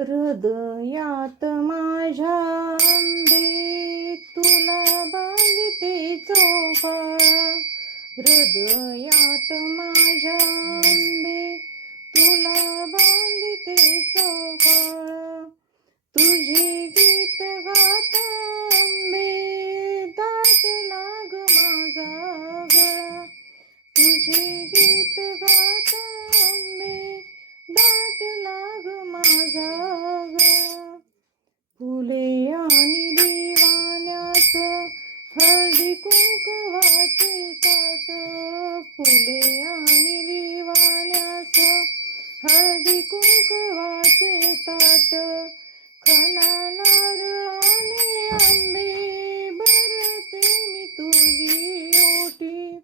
हृदयात माझ्या आंबे तुला बांधते चोपाळा हृदयात माझ्या आंबे फुले आणि दिवाण्याच हळदी कुंकवाचे ताट खना नारळाने आंबे भरते मी तुझी ओटी.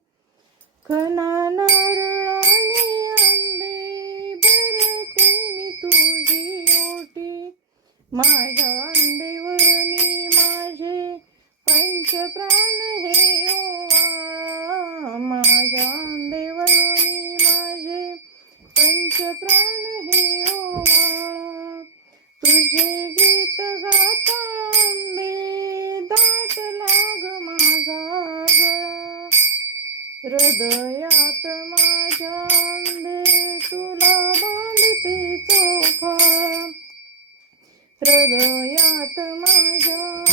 खना नारळाने आंबे भरते मी तुझी ओटी. माझ्या हृदयात माझ्या आंबे तुला बांधते चोखा. हृदयात माझ्या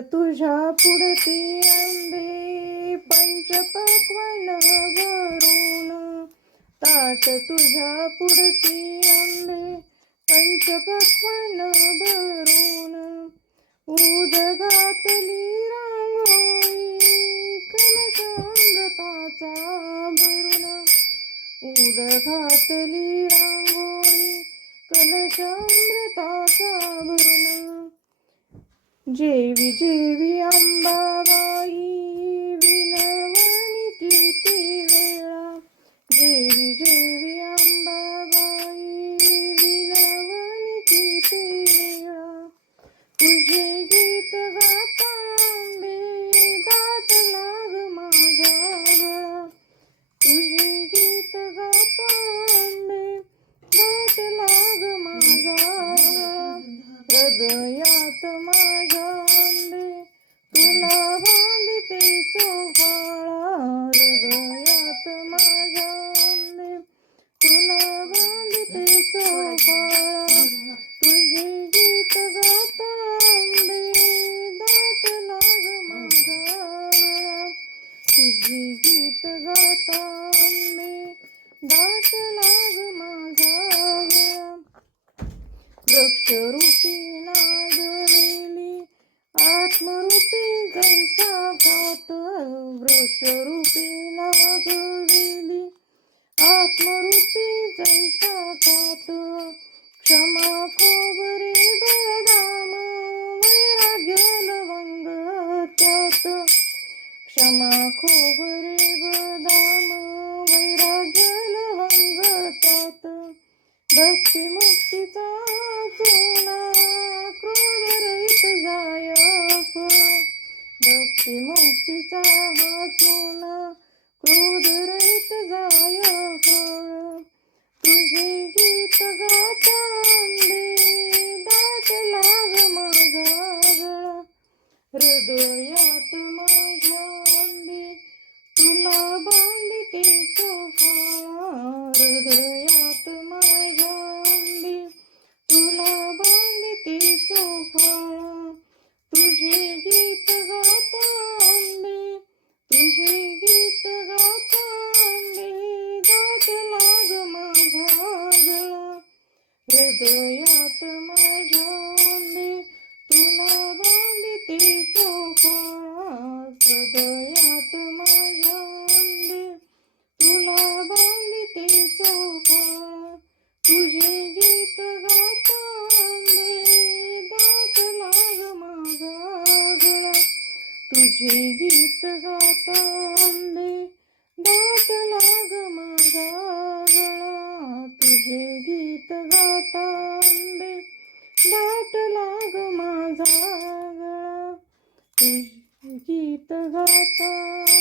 तुझ्या पुढती आंबे पंचपक्वन भरून ताट तुझ्या पुढती आंबे पंचपक्वन भरून उद घातली रांगोळी कलश अमृताचा भरून. उद जेवी जेवी अंबाबाई विनवणी किती वेळा जेवी जेवी अंबाबाई विनवणी किती वेळा तुझे गीत गाता आंबे दाट लाग माझा गळा. तुझे गीत गाता आंबे दाट लाग माझा हृदयात माझ्या तुझे गीत गाता आंबे दाट लाग माझा गळा वृक्षरूपी नागवेली आत्मरूपी जैसा घात वृक्षरूपी क्षमा खोबरे बदाम वैराग्य लवंग भक्ती मुक्तीचा चोना क्रोध रहित जाय भक्ती मुक्तीचा हा चुना क्रोध रहित जाय तुझे गीत गाता दाट लाग माझा हृदयात हृदयात माझ्या आंबे तुला बांधते चोफाळा हृदयात माझ्या आंबे तुला बांधते चोफाळा तुझे गीत गाता दाट लाग माझा गळा. तुझे गीत गाता Devata.